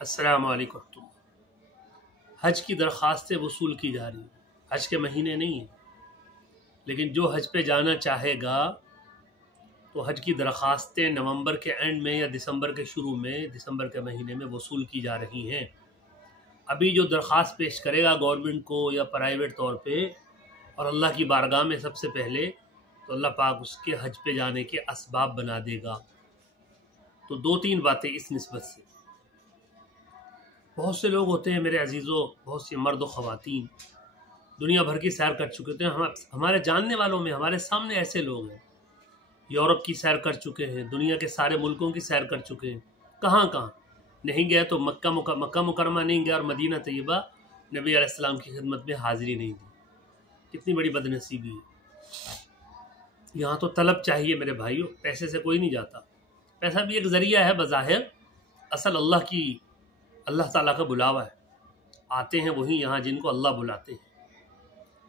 अस्सलामु अलैकुम। हज की दरख्वास्तें वसूल की जा रही हैं। हज के महीने नहीं हैं, लेकिन जो हज पे जाना चाहेगा तो हज की दरख्वास्तें नवंबर के एंड में या दिसंबर के शुरू में, दिसंबर के महीने में वसूल की जा रही हैं। अभी जो दरख्वास्त पेश करेगा गवर्नमेंट को या प्राइवेट तौर पे और अल्लाह की बारगाह में सबसे पहले, तो अल्लाह पाक उसके हज पे जाने के असबाब बना देगा। तो दो तीन बातें इस निस्बत से। बहुत से लोग होते हैं मेरे अजीज़ों, बहुत सी मर्द व ख़वातीन दुनिया भर की सैर कर चुके थे। हमारे जानने वालों में हमारे सामने ऐसे लोग हैं, यूरोप की सैर कर चुके हैं, दुनिया के सारे मुल्कों की सैर कर चुके हैं। कहाँ कहाँ नहीं गया तो मक्का मुकरमा नहीं गया और मदीना तैयबा नबी अलैहिस्सलाम की खिदमत में हाज़िरी नहीं दी। कितनी बड़ी बदनसीबी है। यहाँ तो तलब चाहिए मेरे भाइयों, पैसे से कोई नहीं जाता। पैसा भी एक ज़रिया है बज़ाहिर, असल अल्लाह ताला का बुलावा है। आते हैं वही यहाँ जिनको अल्लाह बुलाते हैं।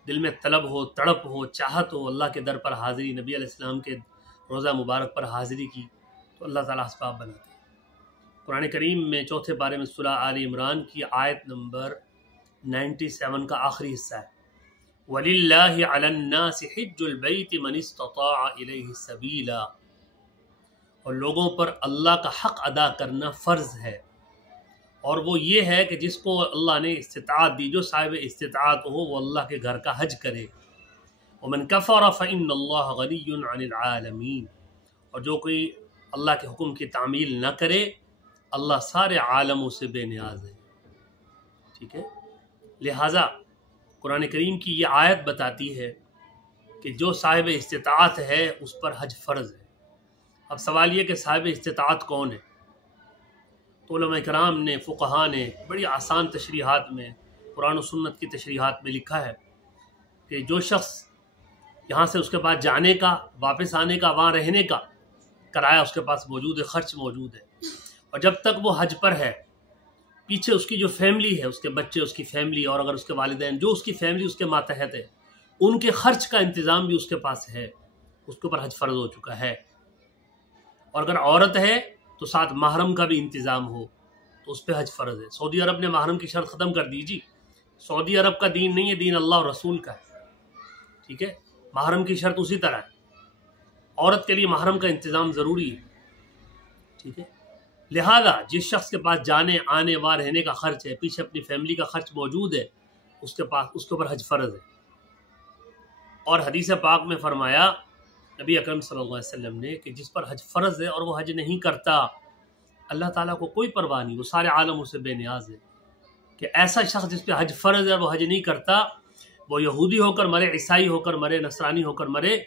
दिल में तलब हो, तड़प हो, चाहत हो, अल्लाह के दर पर हाज़िरी, नबी अलैहिस्सलाम के रोज़ा मुबारक पर हाज़िरी की, तो अल्लाह ताला असबाब बनाते हैं। कुरान करीम में चौथे पारे में सूरह आल इमरान की आयत नंबर 97 का आखिरी हिस्सा है, वलिल्लाहि अलन्नासि हिज्जुल बैति मन इस्तताअ इलैहि सबीला। और लोगों पर अल्लाह का हक़ अदा करना फ़र्ज़ है, और वो ये है कि जिसको अल्लाह ने इस्तिताअत दी, जो साहिब इस्तिताअत हो, वो अल्लाह के घर का हज करे। वमन कफ़र फ़इन्नल्लाह गनिय्युन अनिल आलमीन। और जो कोई अल्लाह के हुक्म की तामील न करे, अल्लाह सारे आलमों से बेनियाज है। ठीक है, लिहाजा कुरान करीम की ये आयत बताती है कि जो साहिब इस्तिताअत है उस पर हज फ़र्ज़ है। अब सवाल ये कि साहिब इस्तिताअत कौन है? तो उलमा कराम ने, फ़ुक़हा ने बड़ी आसान तशरीहात में, कुरान और सुन्नत की तशरीहात में लिखा है कि जो शख्स यहाँ से उसके पास जाने का, वापस आने का, वहाँ रहने का किराया उसके पास मौजूद है, ख़र्च मौजूद है, और जब तक वो हज पर है, पीछे उसकी जो फैमिली है, उसके बच्चे, उसकी फैमिली, और अगर उसके वालिदैन, जो उसकी फैमिली उसके मातहत है, उनके ख़र्च का इंतज़ाम भी उसके पास है, उसके ऊपर हज फ़र्ज़ हो चुका है। और अगर औरत है तो साथ महरम का भी इंतज़ाम हो तो उस पर हज फ़र्ज़ है। सऊदी अरब ने महरम की शर्त ख़त्म कर दी जी। सऊदी अरब का दीन नहीं है, दीन अल्लाह और रसूल का है। ठीक है, महरम की शर्त उसी तरह है, औरत के लिए महरम का इंतज़ाम ज़रूरी है। ठीक है, लिहाजा जिस शख्स के पास जाने आने वहाँ रहने का ख़र्च है, पीछे अपनी फैमिली का ख़र्च मौजूद है, उसके ऊपर हज फ़र्ज़ है। और हदीस पाक में फरमाया नबी अकरम सल्लल्लाहु अलैहि वसल्लम ने कि जिस पर हज फ़र्ज़ है और वो हज नहीं करता, अल्लाह ताला को कोई परवाह नहीं, वो सारे आलम उससे बेनियाज है। कि ऐसा शख्स जिस पे हज फ़र्ज़ है और वो हज नहीं करता, वो यहूदी होकर मरे, ईसाई होकर मरे, नसरानी होकर मरे,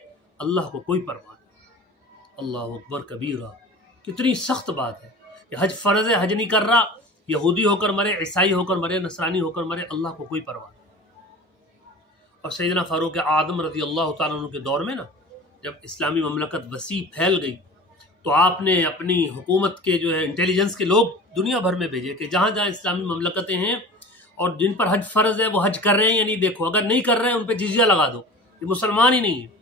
अल्लाह को कोई परवाह नहीं। अल्लाह अकबर कबीरा। कितनी सख्त बात है कि हज फ़र्ज़ है, हज नहीं कर रहा, यहूदी होकर मरे, ईसाई होकर मरे, नसरानी होकर मरे, अल्लाह को कोई परवाह नहीं। और सैयदना फ़ारूक आदम रज़ी अल्लाह तआला अन्हु के दौर में ना, जब इस्लामी ममलकत वसी फैल गई, तो आपने अपनी हुकूमत के जो है इंटेलिजेंस के लोग दुनिया भर में भेजे कि जहाँ जहाँ इस्लामी ममलकतें हैं और जिन पर हज फ़र्ज़ है वो हज कर रहे हैं या नहीं देखो, अगर नहीं कर रहे हैं उन पर जिज़िया लगा दो। ये मुसलमान ही नहीं है।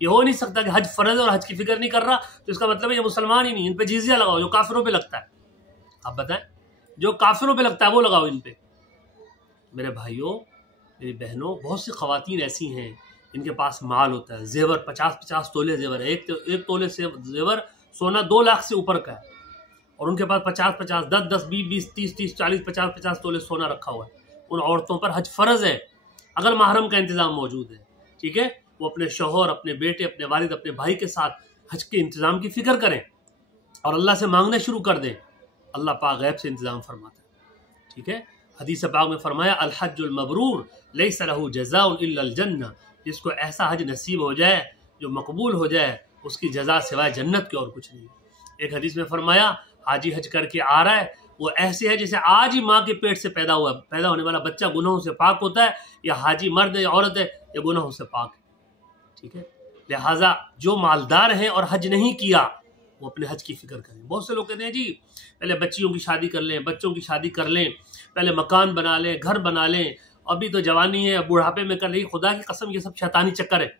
ये हो नहीं सकता कि हज फ़र्ज़ है और हज की फ़िक्र नहीं कर रहा, तो इसका मतलब है ये मुसलमान ही नहीं, इन पर जिज़िया लगाओ, जो काफिरों पर लगता है। आप बताएं, जो काफिरों पर लगता है वो लगाओ इन पर। मेरे भाइयों, मेरी बहनों, बहुत सी ख़वातीन ऐसी हैं इनके पास माल होता है, जेवर 50-50 तोले जेवर है, एक तोले से जेवर सोना 2 लाख से ऊपर का है, और उनके पास 50-50, 10-10, 20-20, 30-30, 40, 50-50 तोले सोना रखा हुआ है। उन औरतों पर हज फ़र्ज़ है अगर महरम का इंतज़ाम मौजूद है। ठीक है, वो अपने शौहर, अपने बेटे, अपने वालिद, अपने भाई के साथ हज के इंतज़ाम की फ़िक्र करें और अल्लाह से मांगना शुरू कर दें। अल्लाह पाक गैब से इंतज़ाम फरमाता है। ठीक है, हदीस पाक में फरमाया, अल हज्जुल मबरूर लैसा लहू जज़ाउन इल्लल जन्नह। जिसको ऐसा हज नसीब हो जाए जो मकबूल हो जाए, उसकी जज़ा सिवाय जन्नत के और कुछ नहीं। एक हदीस में फरमाया, हाजी हज करके आ रहा है, वो ऐसे है जैसे आज ही माँ के पेट से पैदा होने वाला बच्चा गुनाहों से पाक होता है, या हाजी मर्द है या औरत है या गुनाहों से पाक है। ठीक है, लिहाजा जो मालदार हैं और हज नहीं किया वो अपने हज की फ़िक्र करें। बहुत से लोग कहते हैं जी पहले बच्चियों की शादी कर लें, बच्चों की शादी कर लें, पहले मकान बना लें, घर बना लें, अभी तो जवानी है, बुढ़ापे में कर लें। खुदा की कसम ये सब शैतानी चक्कर है।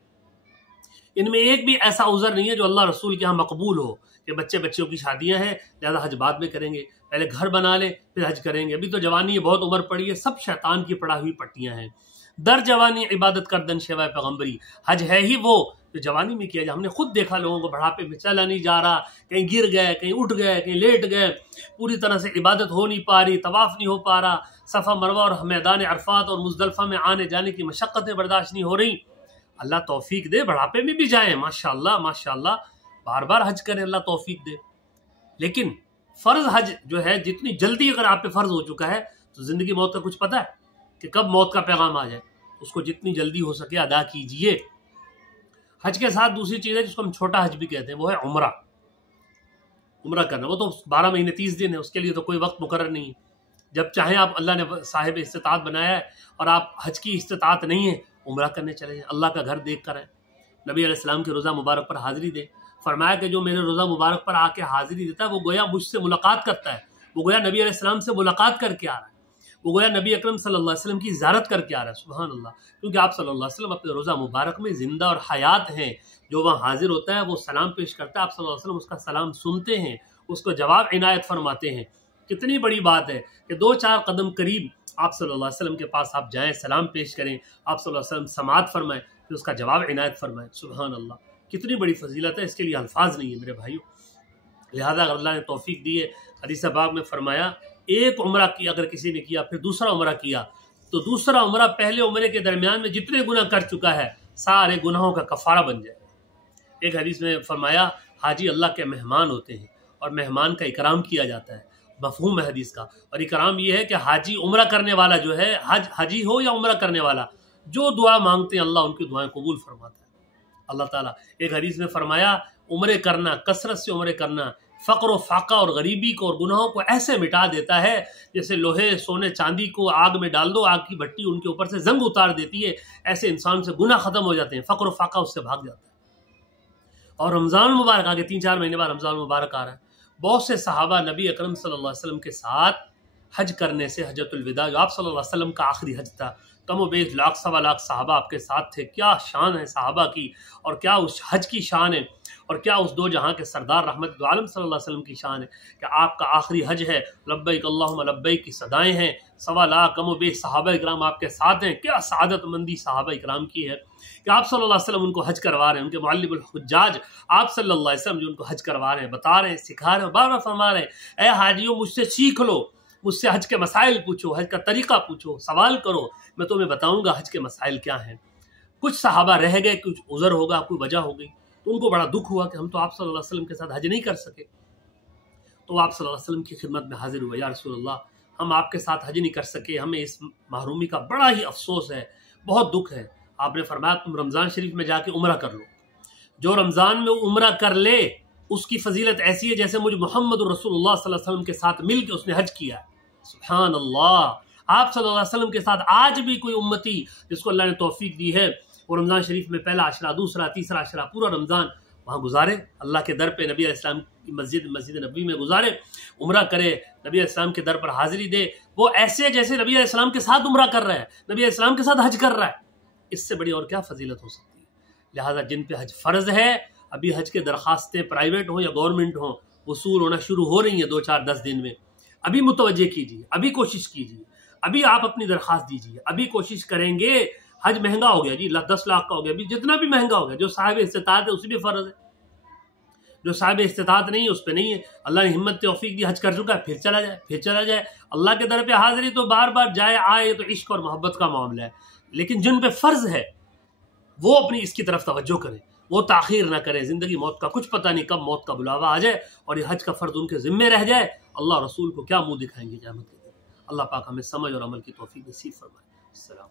इनमें एक भी ऐसा उज़र नहीं है जो अल्लाह रसूल के यहाँ मकबूल हो कि बच्चियों की शादियां हैं लिहाजा हज बाद में करेंगे। पहले घर बना ले फिर हज करेंगे, अभी तो जवानी है, बहुत उम्र पड़ी है, सब शैतान की पढ़ा हुई पट्टियां हैं। दर जवानी इबादत कर दन शेवा पैगम्बरी, हज है ही वो जो जवानी में किया जाए। हमने खुद देखा लोगों को बुढ़ापे में चला नहीं जा रहा, कहीं गिर गए, कहीं उठ गए, कहीं लेट गए, पूरी तरह से इबादत हो नहीं पा रही, तवाफ़ नहीं हो पा रहा, सफ़ा मरवा और मैदान अरफात और मुज़दलिफ़ा में आने जाने की मशक्क़तें बर्दाश्त नहीं हो रही। अल्लाह तौफीक दे, बुढ़ापे में भी जाएँ, माशाअल्लाह माशाअल्लाह, बार बार हज करें, अल्लाह तौफीक दे। लेकिन फ़र्ज़ हज जो है, जितनी जल्दी अगर आप पे फ़र्ज़ हो चुका है तो ज़िंदगी मौत का कुछ पता है कि कब मौत का पैगाम आ जाए, उसको जितनी जल्दी हो सके अदा कीजिए। हज के साथ दूसरी चीज़ है जिसको हम छोटा हज भी कहते हैं, वो है उम्रा। उम्रा करना, वो तो 12 महीने 30 दिन है, उसके लिए तो कोई वक्त मुकर्रर नहीं है। जब चाहें आप, अल्लाह ने साहिब इस्तिताअत बनाया है और आप हज की इस्तिताअत नहीं है, उम्रा करने चले जाएं, अल्लाह का घर देख कर आए। नबी अलैहिस्सलाम के रोज़ा मुबारक पर हाज़िरी दें, फरमाया कि जो मेरे रोज़ा मुबारक पर आके हाज़िरी देता है वो गोया मुझसे मुलाकात करता है, वो गोया नबी अलैहिस्सलाम से मुलाकात करके आ रहा है, वो गोया नबी अकरम सल्लल्लाहु अलैहि वसल्लम की ज़ियारत करके आ रहा है। सुभान अल्लाह, क्योंकि आप सल्लल्लाहु अलैहि वसल्लम अपने रोज़ा मुबारक में ज़िंदा और हयात हैं। जो वहाँ हाजिर होता है वो सलाम पेश करता है, आप सल्लल्लाहु अलैहि वसल्लम उसका सलाम सुनते हैं, उसको जवाब इनायत फरमाते हैं। कितनी बड़ी बात है कि 2-4 कदम करीब आप सल्लल्लाहु अलैहि वसल्लम के पास आप जाएँ, सलाम पेश करें, आप सल्लल्लाहु अलैहि वसल्लम समात फरमाएँ, फिर उसका जवाब इनायत फरमाएँ। सुभान अल्लाह, कितनी बड़ी फजीलत है, इसके लिए अल्फाज नहीं है मेरे भाइयों। लिहाजा अगर अल्लाह ने तौफीक दी है, हदीस पाक में फरमाया एक उम्रा की अगर किसी ने किया फिर दूसरा उम्रा किया तो दूसरा उम्रा पहले उम्रे के दरमियान में जितने गुनाह कर चुका है सारे गुनाहों का कफ़ारा बन जाए। एक हदीस में फरमाया हाजी अल्लाह के मेहमान होते हैं और मेहमान का इकराम किया जाता है। मफहूम है हदीस का, और इकराम ये है कि हाजी उम्रा करने वाला जो है, हाजी हो या उम्रा करने वाला, जो दुआ मांगते हैं अल्लाह उनकी दुआएं कबूल फरमाता है अल्लाह ताला। एक हदीस में फरमाया उम्रे करना, कसरत से उम्रे करना फ़क्र फाका और गरीबी को और गुनाहों को ऐसे मिटा देता है जैसे लोहे सोने चांदी को आग में डाल दो, आग की भट्टी उनके ऊपर से जंग उतार देती है, ऐसे इंसान से गुनाह ख़त्म हो जाते हैं, फ़क्र फाका उससे भाग जाता है। और रमज़ान मुबारक आगे 3-4 महीने बाद रमज़ान मुबारक आ रहा है। बहुत से सहाबा नबी अकरम सल्लल्लाहु अलैहि वसल्लम के साथ हज करने से, हजतुल विदा जो आप सल्लल्लाहु अलैहि वसल्लम का आखिरी हज था, कम बेश 1,00,000-1,15,00,000 सहाबा आपके साथ थे। क्या शान है सहाबा की, और क्या उस हज की शान है, और क्या उस दो जहां के सरदार रहमत दो आलम सल्लल्लाहु अलैहि वसल्लम की शान है कि आपका आखिरी हज है, लब्बैक अल्लाहुम्मा लब्बैक की सदाएं हैं, 1,25,00,000 कम बेश सहाबा इकराम आपके साथ हैं। क्या सआदतमंदी सहाबा इकराम की है कि आप सल्लल्लाहु अलैहि वसल्लम उनको हज करवा रहे हैं, उनके मुअल्लिमुल हुज्जाज आप सल्लल्लाहु अलैहि वसल्लम जो उनको हज करवा रहे हैं, बता रहे हैं, सिखा रहे हैं, बार बार फरमा रहे हैं, ए हाजियों मुझसे सीख लो, मुझसे हज के मसाइल पूछो, हज का तरीका पूछो, सवाल करो, मैं तुम्हें बताऊंगा हज के मसाइल क्या हैं। कुछ सहाबा रह गए, कुछ उज़र होगा, कोई वजह हो गई, तो उनको बड़ा दुख हुआ कि हम तो आप सल्लल्लाहु अलैहि वसल्लम के साथ हज नहीं कर सके। तो आप सल्लल्लाहु अलैहि वसल्लम की खिदमत में हाजिर हुए, या रसूलल्लाह हम आपके साथ हज नहीं कर सके, हमें इस महरूमी का बड़ा ही अफसोस है, बहुत दुख है। आपने फरमाया तुम रमज़ान शरीफ में जाके उम्रा कर लो, जो रमज़ान में उम्रा कर ले उसकी फजीलत ऐसी है जैसे मुझे मोहम्मद रसूलुल्लाह सल्लल्लाहु अलैहि वसल्लम के साथ मिल के उसने हज किया है। सुभान अल्लाह, आप सल्लल्लाहु अलैहि वसल्लम के साथ आज भी कोई उम्मती जिसको अल्लाह ने तौफीक दी है वो रमज़ान शरीफ में पहला अशरा, दूसरा, तीसरा अशरा, पूरा रमज़ान वहाँ गुजारे, अल्लाह के दर पे नबी अलैहिस्सलाम की मस्जिद नबी में गुजारे, उम्रा करे, नबी अलैहिस्सलाम के दर पर हाजिरी दे, वो ऐसे जैसे नबी अलैहिस्सलाम के साथ उम्रा कर रहा है, नबी अलैहिस्सलाम के साथ हज कर रहा है। इससे बड़ी और क्या फजीलत हो सकती है। लिहाजा जिन पे हज फ़र्ज़ है, अभी हज के दरख्वास्तें प्राइवेट हों या गवर्नमेंट हों वसूल होना शुरू हो रही हैं 2-4-10 दिन में, अभी मुतवज्जे कीजिए, अभी कोशिश कीजिए, अभी आप अपनी दरख्वास्त दीजिए, अभी कोशिश करेंगे। हज महंगा हो गया जी, 10 लाख का हो गया, अभी जितना भी महंगा हो गया, जो साहिब इस्तिताअत है उसी भी फ़र्ज़ है, जो साहिब इस्तिताअत नहीं है उस पर नहीं है। अल्लाह ने हिम्मत तौफीक दी, हज कर चुका है, फिर चला जाए, फिर चला जाए। अल्लाह के दर पे हाजिरी तो बार बार जाए आए, तो इश्क और मोहब्बत का मामला है। लेकिन जिन पे फ़र्ज़ है वो अपनी इसकी तरफ तवज्जो करें, वो ताख़ीर ना करें। ज़िंदगी मौत का कुछ पता नहीं कब मौत का बुलावा आ जाए और ये हज का फ़र्ज़ उनके ज़िम्मे रह जाए, अल्लाह रसूल को क्या मुँह दिखाएंगे क़यामत के दिन। अल्लाह पाक हमें समझ और अमल की तौफीक नसीब फरमाए। अस्सलाम।